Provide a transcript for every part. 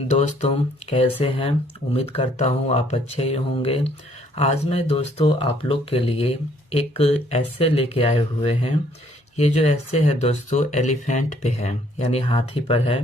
दोस्तों, कैसे हैं? उम्मीद करता हूँ आप अच्छे ही होंगे। आज मैं दोस्तों आप लोग के लिए एक ऐसे लेके आए हुए हैं। ये जो ऐसे है दोस्तों एलिफेंट पे है, यानी हाथी पर है।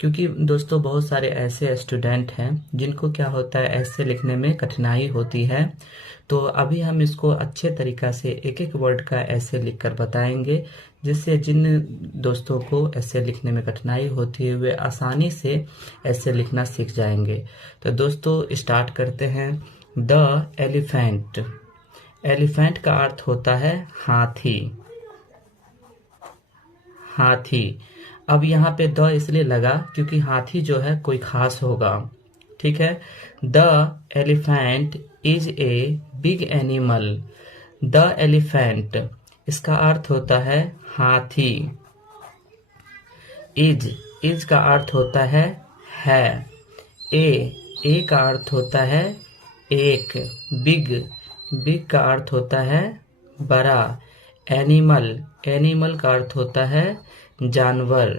क्योंकि दोस्तों बहुत सारे ऐसे स्टूडेंट हैं जिनको क्या होता है ऐसे लिखने में कठिनाई होती है। तो अभी हम इसको अच्छे तरीका से एक एक वर्ड का ऐसे लिखकर बताएंगे, जिससे जिन दोस्तों को ऐसे लिखने में कठिनाई होती है वे आसानी से ऐसे लिखना सीख जाएंगे। तो दोस्तों स्टार्ट करते हैं। The elephant. एलिफेंट का अर्थ होता है हाथी। हाथी। अब यहाँ पे द इसलिए लगा क्योंकि हाथी जो है कोई खास होगा। ठीक है। The elephant is a big animal. The elephant, इसका अर्थ होता है हाथी। इज का अर्थ होता है। ए का अर्थ होता है एक। बिग, बिग का अर्थ होता है बड़ा। एनिमल का अर्थ होता है जानवर।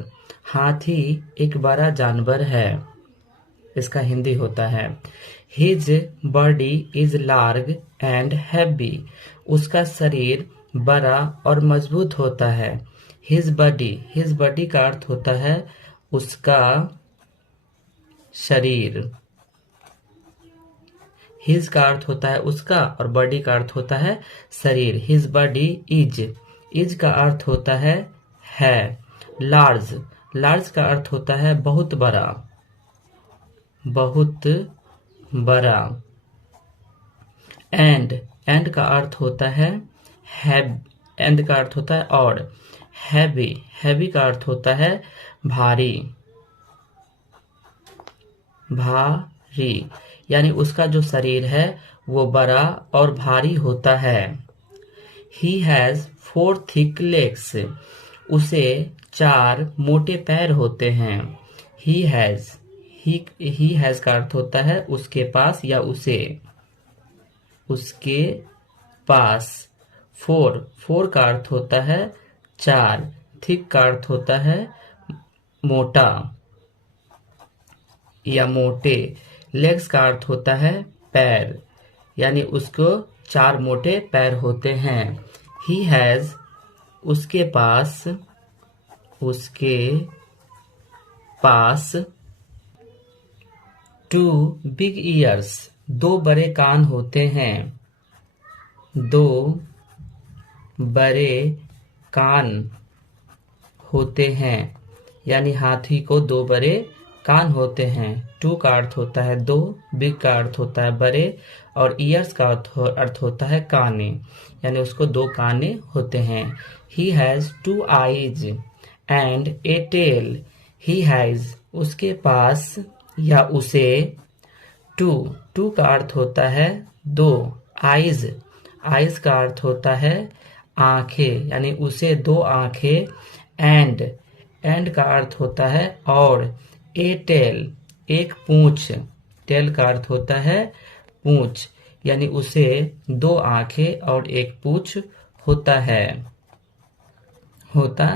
हाथी एक बड़ा जानवर है, इसका हिंदी होता है। His body is large and heavy. उसका शरीर बड़ा और मजबूत होता है। हिज बॉडी का अर्थ होता है उसका शरीर। हिज का अर्थ होता है उसका और बॉडी का अर्थ होता है शरीर। हिज बॉडी इज का अर्थ होता है। लार्ज का अर्थ होता है बहुत बड़ा। बहुत बड़ा। एंड का अर्थ होता है एंड का अर्थ होता है और। हैवी का अर्थ होता है भारी। भारी, यानी उसका जो शरीर है वो बड़ा और भारी होता है। He has 4 thick legs. उसे 4 मोटे पैर होते हैं। He has का अर्थ होता है उसके पास या उसे। उसके पास। 4 का अर्थ होता है 4। थिक का अर्थ होता है मोटा या मोटे। लेग्स का अर्थ होता है पैर, यानी उसको 4 मोटे पैर होते हैं। He has, उसके पास 2 big ears, 2 बड़े कान होते हैं। 2 बड़े कान होते हैं, यानी हाथी को 2 बड़े कान होते हैं। 2 का अर्थ होता है 2, बिग का अर्थ होता है बड़े और ईयर्स का अर्थ होता है काने, यानी उसको 2 काने होते हैं। He has 2 eyes and a tail. He has, उसके पास या उसे 2 का अर्थ होता है 2। आइज का अर्थ होता है आंखें, यानी उसे 2 आंखें। एंड का अर्थ होता है और। ए टेल, एक पूंछ। टेल का अर्थ होता है पूंछ, यानी उसे 2 आंखें और एक पूंछ होता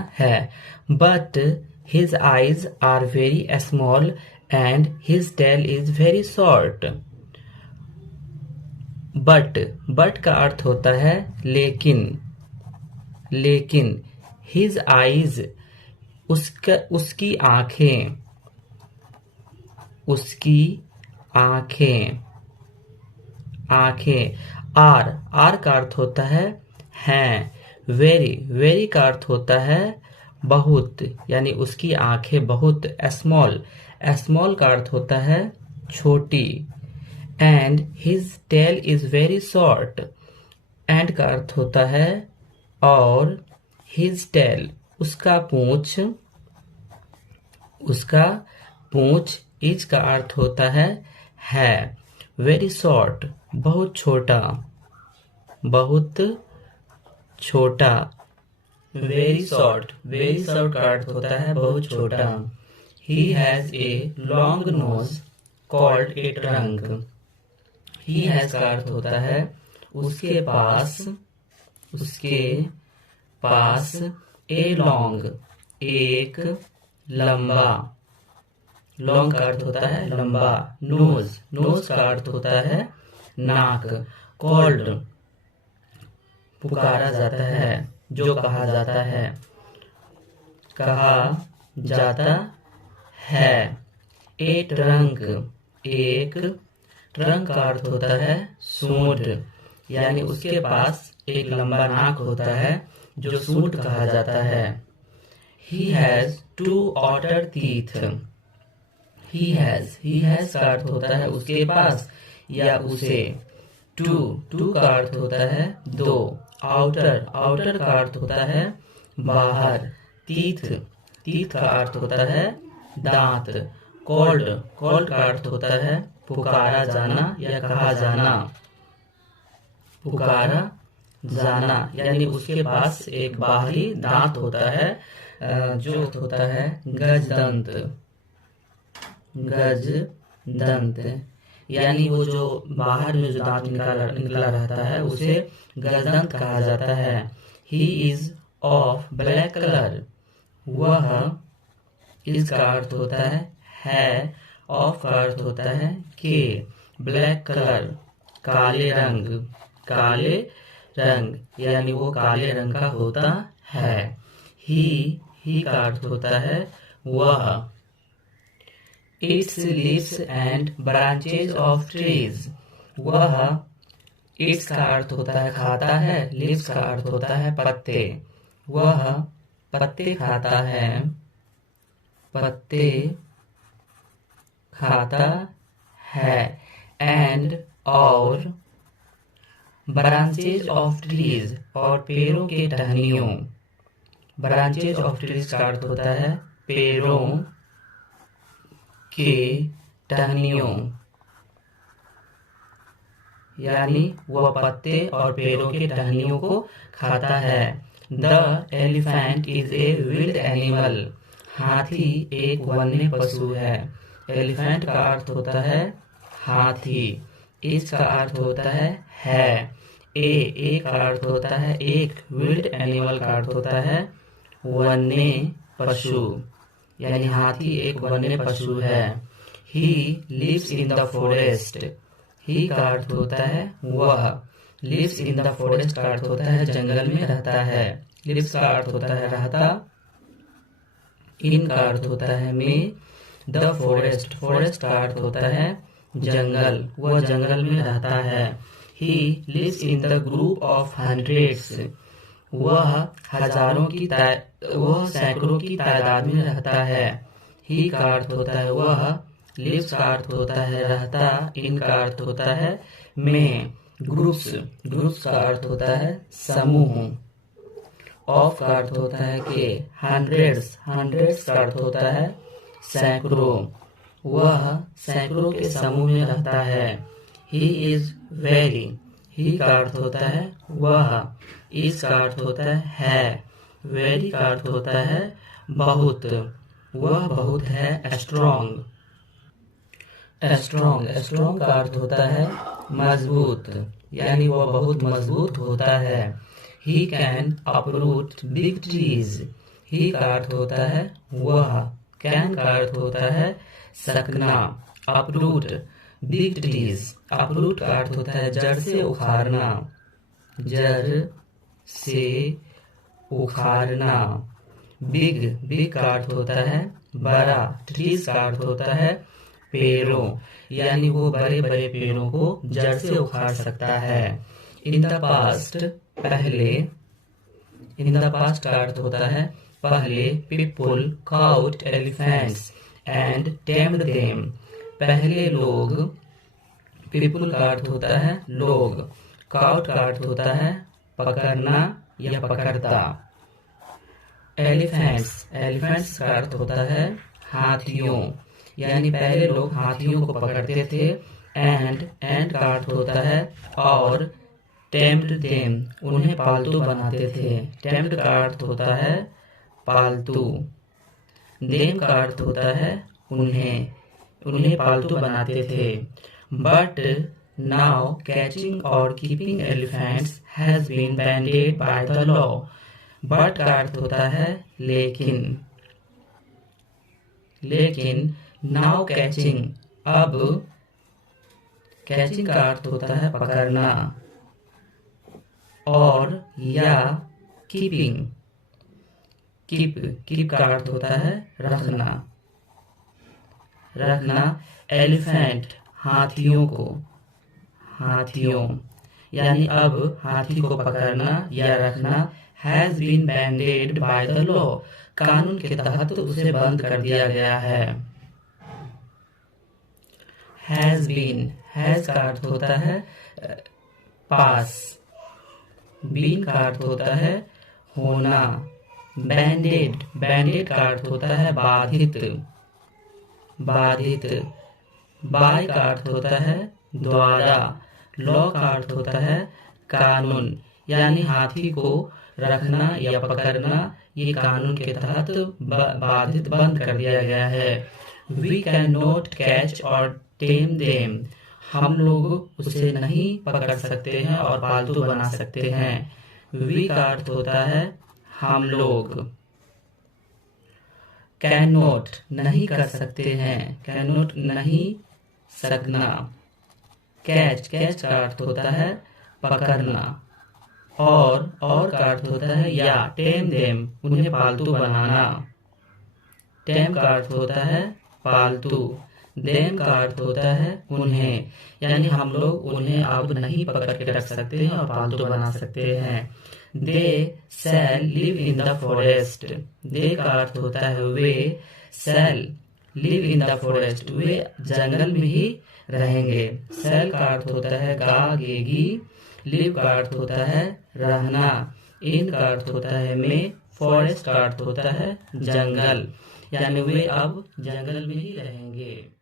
है। But his eyes are very small and his tail is very short. But का अर्थ होता है लेकिन। हिज आईज, उसकी आंखें। आर का अर्थ होता है हैं। वेरी का अर्थ होता है बहुत, यानी उसकी आंखें बहुत। स्मॉल का अर्थ होता है छोटी। And his tail is very short. And का अर्थ होता है और। हिज टेल, उसका पूंछ। इज का अर्थ होता है। वेरी शॉर्ट, बहुत छोटा। वेरी शॉर्ट का अर्थ होता है बहुत छोटा। He has a long nose called a trunk. He has का अर्थ होता है उसके पास। A long, एक लंबा। लॉन्ग का अर्थ होता है लंबा। नोज, नोज का अर्थ होता है नाक। कॉल्ड, पुकारा जाता है, जो कहा जाता है, कहा जाता है। ए ट्रंक, एक ट्रंक का अर्थ होता है सूंड, यानी उसके पास एक लंबा नाक होता है जो सूंड कहा जाता है। He has two outer teeth. He has का अर्थ होता है उसके पास या उसे। टू का अर्थ होता है दो। आउटर का अर्थ होता है बाहर। तीथ का अर्थ होता है दांत। कॉल्ड का अर्थ होता है पुकारा जाना या कहा जाना। पुकारा जाना यानी उसके पास एक बाहरी दांत होता है जो होता है गजदंत, यानी वो जो बाहर में जो दांत निकला रहता है उसे गजदंत कहा जाता है। He is of black colour, वह, इस का अर्थ होता है, ऑफ का अर्थ होता है के। ब्लैक कलर, काले रंग यानी वो काले रंग का होता है। ही का अर्थ होता है वह। It's leaves and branches of trees, वह, इट्स का अर्थ होता है खाता है, लीव्स का अर्थ होता है पत्ते। वह पत्ते खाता है। एंड और ब्रांचेज ऑफ ट्रीज और पेड़ों के टहनियों। ब्रांचेज ऑफ ट्रीज का अर्थ होता है पेड़ों के टहनियों, यानी वह पत्ते और पेड़ों के टहनियों को खाता है। The elephant is a wild animal, हाथी एक वन्य पशु है। एलिफेंट का अर्थ होता है हाथी, इसका अर्थ होता है। ए का अर्थ होता है एक, विल्ड एनिमल का अर्थ होता है वन्य पशु, यानी हाथी एक वन्य पशु है। He lives in the forest, he का अर्थ होता है वह, लिव्स इन द फॉरेस्ट का अर्थ होता है जंगल में रहता है। लिव्स का अर्थ होता है रहता, इन का अर्थ होता है में, द फॉरेस्ट का अर्थ होता है जंगल, वह जंगल में रहता है। He lives in the group of hundreds, वह सैकड़ों की तादाद में रहता है। ही का अर्थ होता है वह, लिव्स का अर्थ होता है रहता, इन का अर्थ होता है में। ग्रुप्स का अर्थ होता है समूह। ऑफ का अर्थ होता है के। हंड्रेड्स का अर्थ होता है सैकड़ों, वह सैकड़ों के समूह में रहता है। ही इज वेरी, ही का अर्थ होता है वह, इस का अर्थ होता है, वेरी का अर्थ होता है बहुत, वह बहुत है। स्ट्रॉन्ग का अर्थ होता है मजबूत, यानी वह बहुत मजबूत होता है। He can uproot big trees, he का अर्थ होता है वह, कैन का अर्थ होता है सकना। अपरूट बिग ट्रीज, अपरूट का अर्थ होता है जड़ से उखाड़ना, जड़ से उखाड़ना। बिग का अर्थ होता है बड़ा, ट्रीज का अर्थ होता है पेड़ों, यानी वो बड़े बड़े पेड़ों को जड़ से उखाड़ सकता है। इन द पास्ट, पहले, इन द पास्ट का अर्थ होता है पहले। People cout elephants and tamed them, पहले लोग, पीपल का अर्थ होता है लोग, काउट का अर्थ होता है पकड़ना या पकड़ता। एलिफेंट्स का अर्थ होता है हाथियों, यानी पहले लोग हाथियों को पकड़ते थे। एंड का अर्थ होता है और, टेम्ड देम, उन्हें पालतू बनाते थे। टेम्ड का अर्थ होता है पालतू, देम का अर्थ होता है उन्हें पालतू बनाते थे। बट नाउ कैचिंग और keeping elephants has been banned by the law, but का अर्थ होता है लेकिन नाउ कैचिंग, अब। कैचिंग का अर्थ होता है पकड़ना। और या कीपिंग, कीप का अर्थ होता है रखना। एलिफेंट, हाथियों यानी अब हाथी को पकड़ना या रखना has been banned by the law, कानून के तहत उसे बंद कर दिया गया है। हैज बीन, हैज का अर्थ होता है पास, बीन का अर्थ होता है होना। बैंडेड का अर्थ होता है बाधित। बाय का अर्थ होता है द्वारा। लॉ का अर्थ होता है कानून, यानी हाथी को रखना या पकड़ना ये कानून के तहत बाधित बंद कर दिया गया है। वी कैन नॉट कैच और टेम देम, हम लोग उसे नहीं पकड़ सकते हैं और पालतू बना सकते हैं। वी का अर्थ होता है हम लोग। कैन नॉट, नहीं कर सकते हैं, कैन नॉट नहीं सकना। कैच का अर्थ होता है पकड़ना। और का अर्थ होता है या टेम देम, उन्हें पालतू बनाना। टेम का अर्थ होता है पालतू। देम का अर्थ होता है उन्हें, यानी हम लोग उन्हें अब नहीं पकड़ के रख सकते हैं और पालतू बना सकते हैं। दे शैल लिव इन द फॉरेस्ट, दे का अर्थ होता है वे, शैल लिव इन द फॉरेस्ट, वे जंगल में ही रहेंगे। शैल का अर्थ होता है गागेगी, लिव का अर्थ होता है रहना, इन का अर्थ होता है में, फॉरेस्ट का अर्थ होता है जंगल, यानी वे अब जंगल में ही रहेंगे।